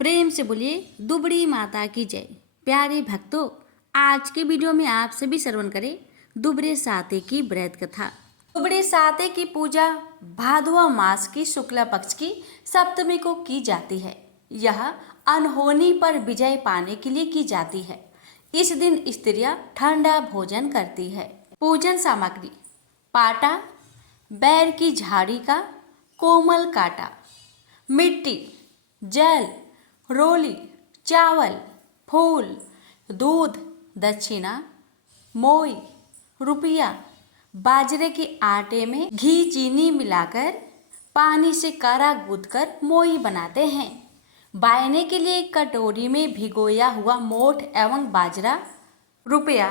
प्रेम से बोलिए दुबड़ी माता की जय। प्यारे भक्तों, आज के वीडियो में आप सभी श्रवण करें दुबड़े साते की व्रत कथा। दुबड़े साते की पूजा भादवा मास की शुक्ला पक्ष की सप्तमी को की जाती है। यह अनहोनी पर विजय पाने के लिए की जाती है। इस दिन स्त्रियां ठंडा भोजन करती है। पूजन सामग्री: पाटा, बैर की झाड़ी का कोमल काटा, मिट्टी, जल, रोली, चावल, फूल, दूध, दक्षिणा, मोई, रुपया। बाजरे के आटे में घी चीनी मिलाकर पानी से कारा गूंथकर मोई बनाते हैं। बायने के लिए कटोरी में भिगोया हुआ मोठ एवं बाजरा, रुपया।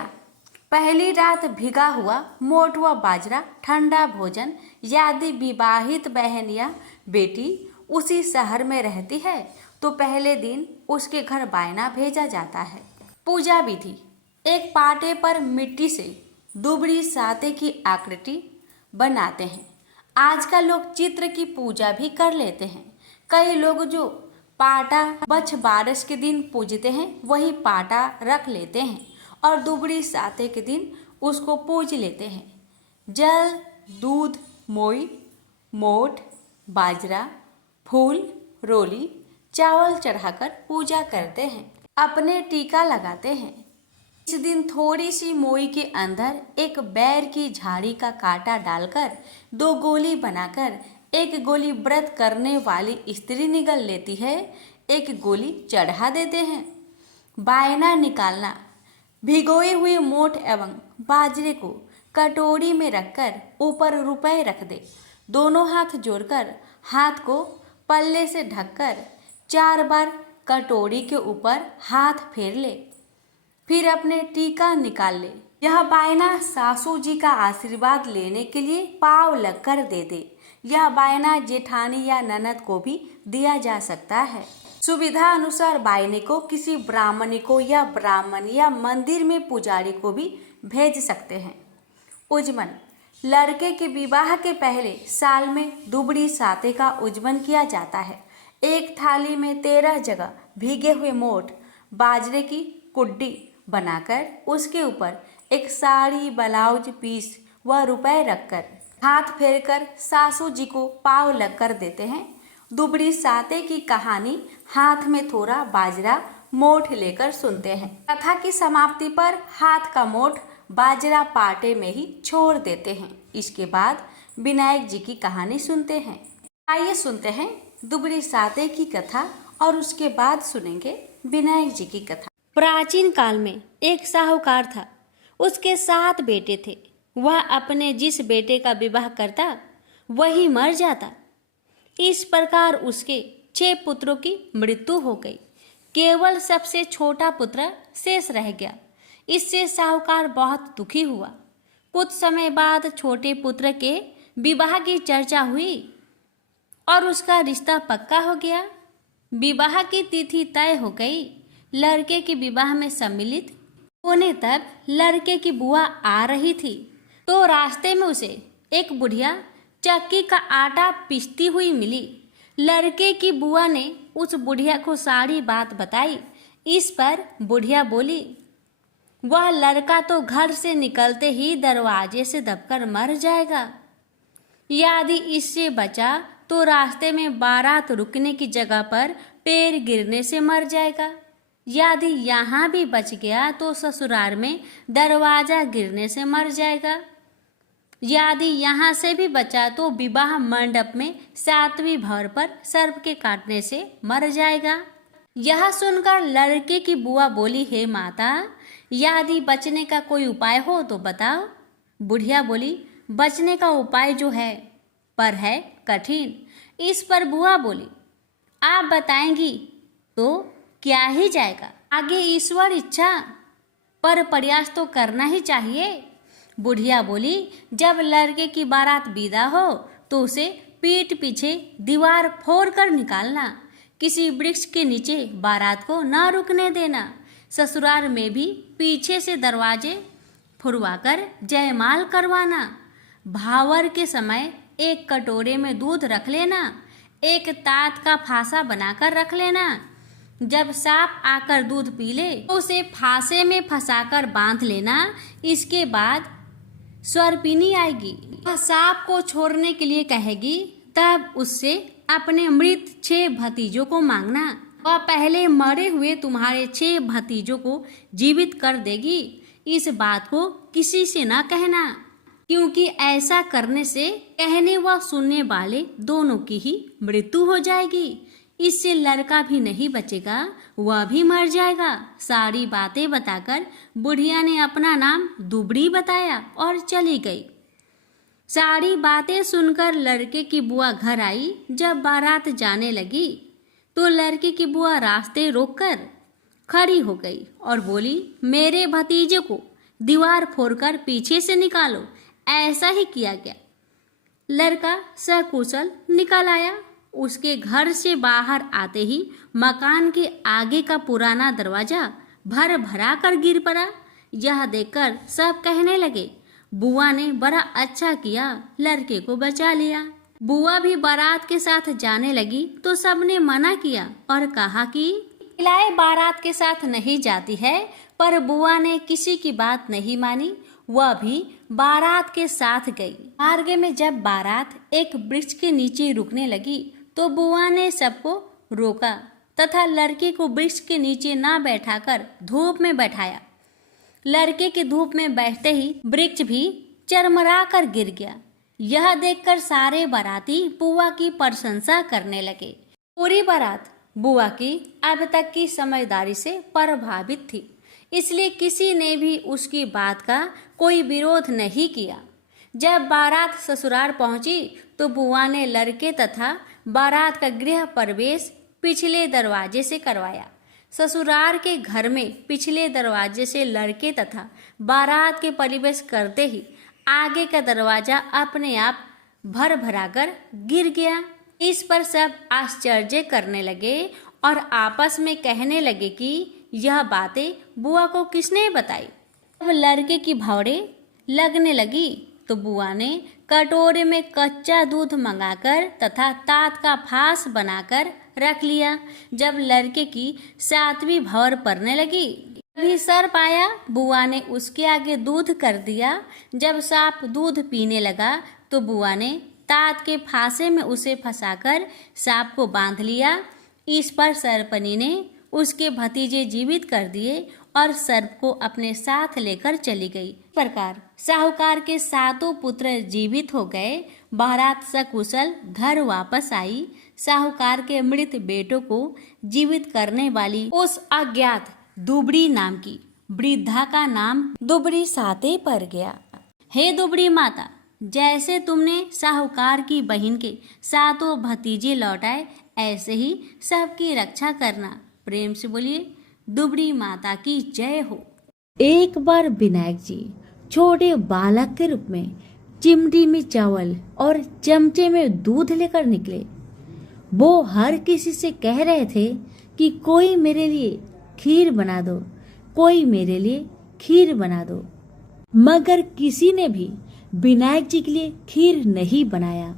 पहली रात भिगा हुआ मोठ व बाजरा ठंडा भोजन। यदि विवाहित बहन या बेटी उसी शहर में रहती है तो पहले दिन उसके घर बायना भेजा जाता है। पूजा विधि: एक पाटे पर मिट्टी से दुबड़ी साते की आकृति बनाते हैं। आजकल लोग चित्र की पूजा भी कर लेते हैं। कई लोग जो पाटा बछ बारस के दिन पूजते हैं वही पाटा रख लेते हैं और दुबड़ी साते के दिन उसको पूज लेते हैं। जल, दूध, मोई, मोठ, बाजरा, फूल, रोली, चावल चढ़ाकर पूजा करते हैं। अपने टीका लगाते हैं। इस दिन थोड़ी सी मोई के अंदर एक बैर की झाड़ी का कांटा डालकर 2 गोली बनाकर एक गोली व्रत करने वाली स्त्री निगल लेती है, एक गोली चढ़ा देते हैं। बायना निकालना: भिगोए हुए मोठ एवं बाजरे को कटोरी में रखकर ऊपर रुपए रख दे। दोनों हाथ जोड़कर हाथ को पल्ले से ढककर 4 बार कटोरी के ऊपर हाथ फेर ले, फिर अपने टीका निकाल ले। यह बायना सासू जी का आशीर्वाद लेने के लिए पाव लगकर दे दे। यह बायना जेठानी या ननद को भी दिया जा सकता है। सुविधा अनुसार बायने को किसी ब्राह्मणी को या ब्राह्मण या मंदिर में पुजारी को भी भेज सकते हैं। उज्जमन: लड़के के विवाह के पहले साल में दुबड़ी साते का उज्जमन किया जाता है। एक थाली में 13 जगह भीगे हुए मोठ बाजरे की कुड्डी बनाकर उसके ऊपर एक साड़ी, ब्लाउज पीस व रुपए रखकर हाथ फेरकर सासू जी को पाव लगकर देते हैं। दुबड़ी साते की कहानी हाथ में थोड़ा बाजरा मोठ लेकर सुनते हैं। कथा की समाप्ति पर हाथ का मोठ बाजरा पाटे में ही छोड़ देते हैं। इसके बाद विनायक जी की कहानी सुनते हैं। आइए सुनते हैं दुबड़ी साते की कथा और उसके बाद सुनेंगे विनायक जी की कथा। प्राचीन काल में एक साहूकार था। उसके 7 बेटे थे। वह अपने जिस बेटे का विवाह करता वही मर जाता। इस प्रकार उसके 6 पुत्रों की मृत्यु हो गई। केवल सबसे छोटा पुत्र शेष रह गया। इससे साहूकार बहुत दुखी हुआ। कुछ समय बाद छोटे पुत्र के विवाह की चर्चा हुई और उसका रिश्ता पक्का हो गया। विवाह की तिथि तय हो गई। लड़के के विवाह में सम्मिलित होने तक लड़के की बुआ आ रही थी तो रास्ते में उसे एक बुढ़िया चक्की का आटा पीसती हुई मिली। लड़के की बुआ ने उस बुढ़िया को सारी बात बताई। इस पर बुढ़िया बोली, वह लड़का तो घर से निकलते ही दरवाजे से दबकर मर जाएगा। यदि इससे बचा तो रास्ते में बारात रुकने की जगह पर पेड़ गिरने से मर जाएगा। यदि यहाँ भी बच गया तो ससुराल में दरवाजा गिरने से मर जाएगा। यदि यहाँ से भी बचा तो विवाह मंडप में 7वीं भर पर सर्प के काटने से मर जाएगा। यह सुनकर लड़के की बुआ बोली, हे माता, यदि बचने का कोई उपाय हो तो बताओ। बुढ़िया बोली, बचने का उपाय जो है पर है कठिन। इस पर बुआ बोली, आप बताएंगी तो क्या ही जाएगा, आगे ईश्वर इच्छा, पर प्रयास तो करना ही चाहिए। बुढ़िया बोली, जब लड़के की बारात विदा हो तो उसे पीठ पीछे दीवार फोड़ कर निकालना। किसी वृक्ष के नीचे बारात को न रुकने देना। ससुराल में भी पीछे से दरवाजे फुरवाकर जयमाल करवाना। भावर के समय एक कटोरे में दूध रख लेना। एक तात का फासा बनाकर रख लेना। जब सांप आकर दूध पी ले तो उसे फांसे में फंसाकर बांध लेना। इसके बाद सर्पिनी आएगी, वह सांप को छोड़ने के लिए कहेगी। तब उससे अपने मृत 6 भतीजों को मांगना। वह पहले मरे हुए तुम्हारे 6 भतीजों को जीवित कर देगी। इस बात को किसी से न कहना, क्योंकि ऐसा करने से कहने व सुनने वाले दोनों की ही मृत्यु हो जाएगी। इससे लड़का भी नहीं बचेगा, वह भी मर जाएगा। सारी बातें बताकर बुढ़िया ने अपना नाम दुबड़ी बताया और चली गई। सारी बातें सुनकर लड़के की बुआ घर आई। जब बारात जाने लगी तो लड़के की बुआ रास्ते रोककर खड़ी हो गई और बोली, मेरे भतीजे को दीवार फोड़कर पीछे से निकालो। ऐसा ही किया गया। लड़का सकुशल निकल आया। उसके घर से बाहर आते ही मकान के आगे का पुराना दरवाजा भर भरा कर गिर पड़ा। यह देखकर सब कहने लगे, बुआ ने बड़ा अच्छा किया, लड़के को बचा लिया। बुआ भी बारात के साथ जाने लगी तो सबने मना किया और कहा कि महिलाएं बारात के साथ नहीं जाती है। पर बुआ ने किसी की बात नहीं मानी, वह भी बारात के साथ गई। मार्ग में जब बारात एक वृक्ष के नीचे रुकने लगी तो बुआ ने सबको रोका तथा लड़के को वृक्ष के नीचे ना बैठाकर धूप में बैठाया। लड़के के धूप में बैठते ही वृक्ष भी चरमरा कर गिर गया। यह देखकर सारे बाराती बुआ की प्रशंसा करने लगे। पूरी बारात बुआ की अब तक की समझदारी से प्रभावित थी, इसलिए किसी ने भी उसकी बात का कोई विरोध नहीं किया। जब बारात ससुराल पहुंची तो बुआ ने लड़के तथा बारात का गृह प्रवेश पिछले दरवाजे से करवाया। ससुराल के घर में पिछले दरवाजे से लड़के तथा बारात के प्रवेश करते ही आगे का दरवाजा अपने आप भर भराकर गिर गया। इस पर सब आश्चर्य करने लगे और आपस में कहने लगे कि यह बातें बुआ को किसने बताई। जब लड़के की भौड़े लगने लगी तो बुआ ने कटोरे में कच्चा दूध मंगाकर तथा तात का फांस बनाकर रख लिया। जब लड़के की 7वीं भौर पड़ने लगी तभी सर्प आया। बुआ ने उसके आगे दूध कर दिया। जब सांप दूध पीने लगा तो बुआ ने तात के फांसे में उसे फंसाकर सांप को बांध लिया। इस पर सर्पनी ने उसके भतीजे जीवित कर दिए और सर्प को अपने साथ लेकर चली गई। इस प्रकार साहूकार के 7 पुत्र जीवित हो गए। बारात सकुशल घर वापस आई। साहूकार के मृत बेटों को जीवित करने वाली उस अज्ञात दुबड़ी नाम की वृद्धा का नाम दुबड़ी साते पड़ गया। हे दुबड़ी माता, जैसे तुमने साहूकार की बहन के 7 भतीजे लौटाए, ऐसे ही सबकी रक्षा करना। प्रेम से बोलिए दुबड़ी माता की जय हो। एक बार विनायक जी छोटे बालक के रूप में चिमटी में चावल और चमचे में दूध लेकर निकले। वो हर किसी से कह रहे थे कि कोई मेरे लिए खीर बना दो, कोई मेरे लिए खीर बना दो, मगर किसी ने भी विनायक जी के लिए खीर नहीं बनाया।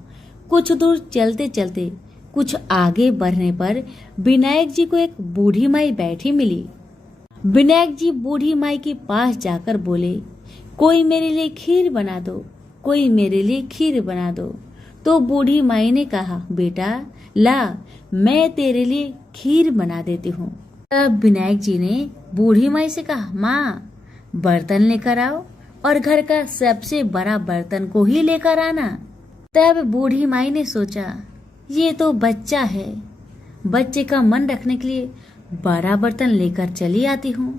कुछ दूर चलते चलते कुछ आगे बढ़ने पर विनायक जी को एक बूढ़ी माई बैठी मिली। विनायक जी बूढ़ी माई के पास जाकर बोले, कोई मेरे लिए खीर बना दो, कोई मेरे लिए खीर बना दो। तो बूढ़ी माई ने कहा, बेटा ला, मैं तेरे लिए खीर बना देती हूँ। तब विनायक जी ने बूढ़ी माई से कहा, माँ बर्तन लेकर आओ और घर का सबसे बड़ा बर्तन को ही लेकर आना। तब बूढ़ी माई ने सोचा, ये तो बच्चा है, बच्चे का मन रखने के लिए बड़ा बर्तन लेकर चली आती हूँ।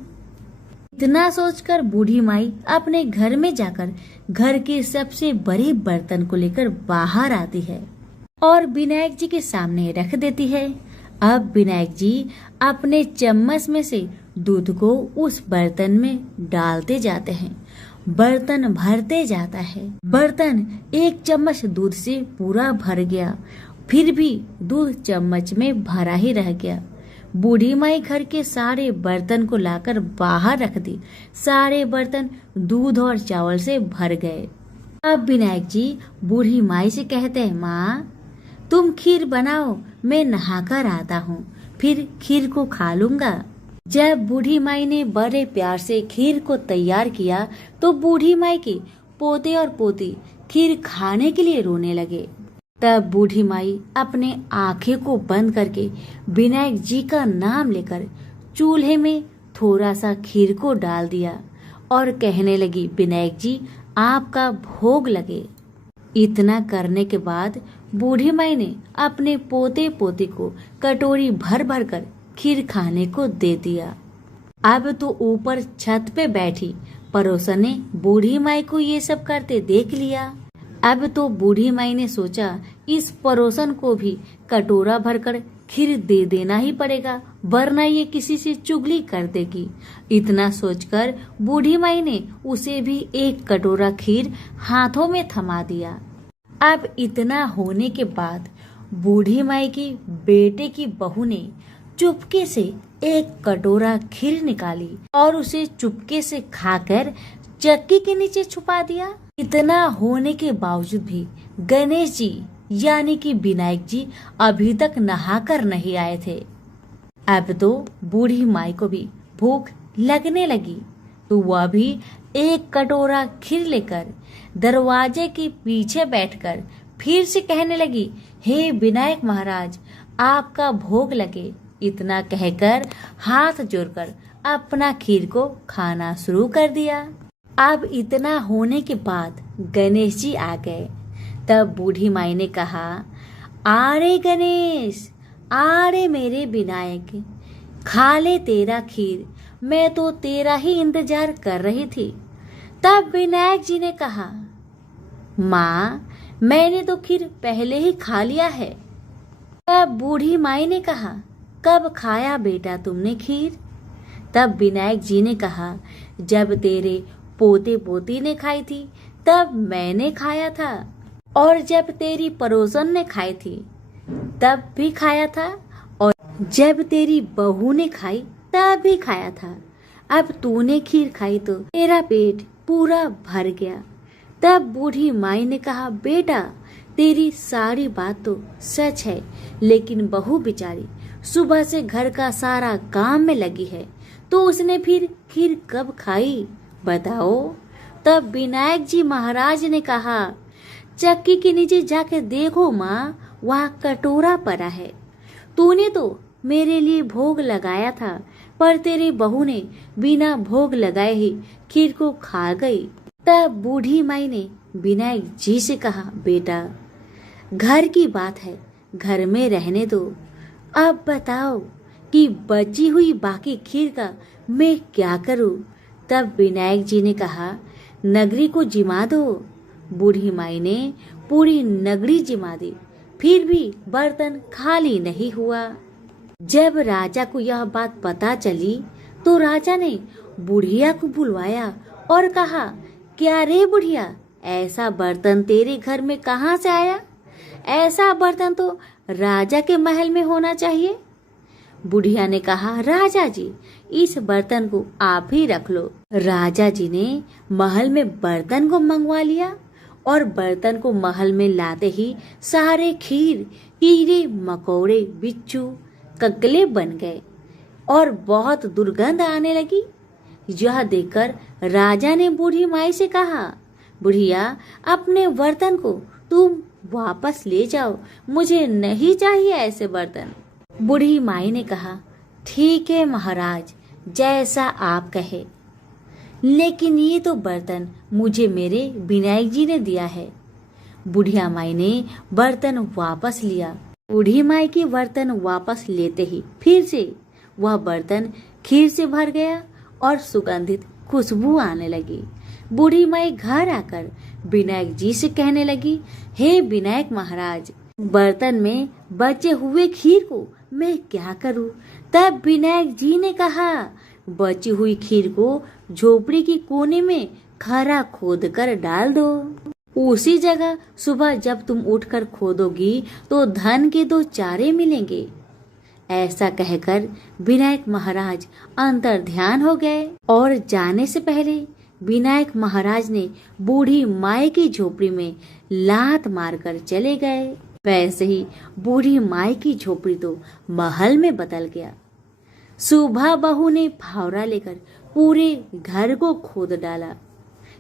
इतना सोचकर बूढ़ी माई अपने घर में जाकर घर के सबसे बड़े बर्तन को लेकर बाहर आती है और विनायक जी के सामने रख देती है। अब विनायक जी अपने चम्मच में से दूध को उस बर्तन में डालते जाते हैं। बर्तन भरते जाता है। बर्तन 1 चम्मच दूध से पूरा भर गया, फिर भी दूध चम्मच में भरा ही रह गया। बूढ़ी माई घर के सारे बर्तन को लाकर बाहर रख दी। सारे बर्तन दूध और चावल से भर गए। अब विनायक जी बूढ़ी माई से कहते हैं, माँ तुम खीर बनाओ, मैं नहाकर आता हूँ। फिर खीर को खा लूंगा। जब बूढ़ी माई ने बड़े प्यार से खीर को तैयार किया तो बूढ़ी माई के पोते और पोती खीर खाने के लिए रोने लगे। तब बूढ़ी माई अपने आंखें को बंद करके विनायक जी का नाम लेकर चूल्हे में थोड़ा सा खीर को डाल दिया और कहने लगी, विनायक जी आपका भोग लगे। इतना करने के बाद बूढ़ी माई ने अपने पोते पोती को कटोरी भर भर कर खीर खाने को दे दिया। अब तो ऊपर छत पे बैठी पड़ोसन ने बूढ़ी माई को ये सब करते देख लिया। अब तो बूढ़ी माई ने सोचा इस पड़ोसन को भी कटोरा भरकर खीर दे देना ही पड़ेगा, वरना ये किसी से चुगली कर देगी। इतना सोचकर बूढ़ी माई ने उसे भी एक कटोरा खीर हाथों में थमा दिया। अब इतना होने के बाद बूढ़ी माई की बेटे की बहू ने चुपके से एक कटोरा खीर निकाली और उसे चुपके से खाकर चक्की के नीचे छुपा दिया। इतना होने के बावजूद भी गणेश जी यानी कि विनायक जी अभी तक नहाकर नहीं आए थे। अब तो बूढ़ी माई को भी भूख लगने लगी तो वह भी एक कटोरा खीर लेकर दरवाजे के पीछे बैठकर फिर से कहने लगी, हे विनायक महाराज आपका भोग लगे। इतना कहकर हाथ जोड़कर अपना खीर को खाना शुरू कर दिया। अब इतना होने के बाद गणेश जी आ गए। तब बूढ़ी माई ने कहा, आरे गणेश, आरे मेरे विनायक, खा ले तेरा खीर, मैं तो तेरा ही इंतजार कर रही थी। तब विनायक जी ने कहा, माँ मैंने तो खीर पहले ही खा लिया है। तब बूढ़ी माई ने कहा, कब खाया बेटा तुमने खीर? तब विनायक जी ने कहा, जब तेरे पोते पोती ने खाई थी तब मैंने खाया था, और जब तेरी पड़ोसन ने खाई थी तब भी खाया था, और जब तेरी बहू ने खाई तब भी खाया था। अब तूने खीर खाई तो तेरा पेट पूरा भर गया। तब बूढ़ी माई ने कहा, बेटा तेरी सारी बात तो सच है, लेकिन बहू बेचारी सुबह से घर का सारा काम में लगी है, तो उसने फिर खीर कब खाई बताओ? तब विनायक जी महाराज ने कहा, चक्की के नीचे जाके देखो माँ, वहाँ कटोरा पड़ा है। तूने तो मेरे लिए भोग लगाया था, पर तेरी बहू ने बिना भोग लगाए ही खीर को खा गई। तब बूढ़ी माई ने विनायक जी से कहा, बेटा घर की बात है, घर में रहने दो। अब बताओ कि बची हुई बाकी खीर का मैं क्या करूं? तब विनायक जी ने कहा, नगरी को जिमा दो। बूढ़ी माई ने पूरी नगरी जिमा दी, फिर भी बर्तन खाली नहीं हुआ। जब राजा को यह बात पता चली तो राजा ने बुढ़िया को बुलवाया और कहा, क्या रे बुढ़िया, ऐसा बर्तन तेरे घर में कहाँ से आया? ऐसा बर्तन तो राजा के महल में होना चाहिए। बुढ़िया ने कहा, राजा जी इस बर्तन को आप ही रख लो। राजा जी ने महल में बर्तन को मंगवा लिया और बर्तन को महल में लाते ही सारे खीर, कीड़े मकोड़े, बिच्छू, ककले बन गए और बहुत दुर्गंध आने लगी। यह देखकर राजा ने बूढ़ी माई से कहा, बुढ़िया अपने बर्तन को तुम वापस ले जाओ, मुझे नहीं चाहिए ऐसे बर्तन। बूढ़ी माई ने कहा, ठीक है महाराज, जैसा आप कहे, लेकिन ये तो बर्तन मुझे मेरे विनायक जी ने दिया है। बुढ़िया माई ने बर्तन वापस लिया। बूढ़ी माई के बर्तन वापस लेते ही फिर से वह बर्तन खीर से भर गया और सुगंधित खुशबू आने लगी। बूढ़ी माई घर आकर विनायक जी से कहने लगी, हे विनायक महाराज, बर्तन में बचे हुए खीर को मैं क्या करूं? तब विनायक जी ने कहा, बची हुई खीर को झोपड़ी की कोने में खरा खोद कर डाल दो। उसी जगह सुबह जब तुम उठकर खोदोगी तो धन के 2 चारे मिलेंगे। ऐसा कहकर विनायक महाराज अंतर ध्यान हो गए और जाने से पहले विनायक महाराज ने बूढ़ी माई की झोपड़ी में लात मारकर चले गए। वैसे ही बूढ़ी माई की झोपड़ी तो महल में बदल गया। सुबह बहू ने फावड़ा लेकर पूरे घर को खोद डाला,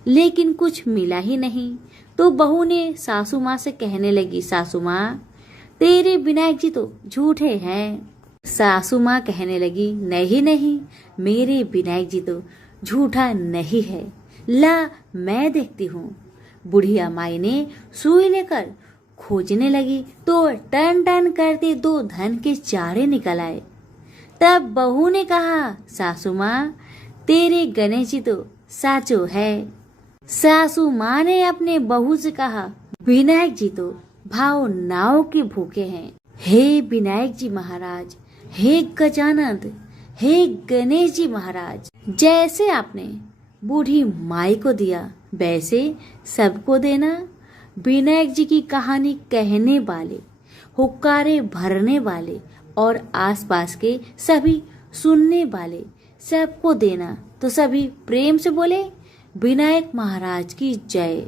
लेकिन कुछ मिला ही नहीं। तो बहू ने सासू माँ से कहने लगी, सासू माँ, तेरे विनायक जी तो झूठे हैं। सासू माँ कहने लगी, नहीं नहीं, मेरे विनायक जी तो झूठा नहीं है, ला मैं देखती हूँ। बुढ़िया माई ने सुई लेकर खोजने लगी तो टन टन करते 2 धन के चारे निकल आए। तब बहू ने कहा, सासू माँ, तेरे गणेश जी तो साचो है। सासू माँ ने अपने बहू से कहा, विनायक जी तो भाव नाव के भूखे हैं। हे विनायक जी महाराज, हे गजानंद, हे गणेश जी महाराज, जैसे आपने बूढ़ी माई को दिया वैसे सबको देना। विनायक जी की कहानी कहने वाले, हुक्कारे भरने वाले और आसपास के सभी सुनने वाले सबको देना। तो सभी प्रेम से बोले, विनायक महाराज की जय।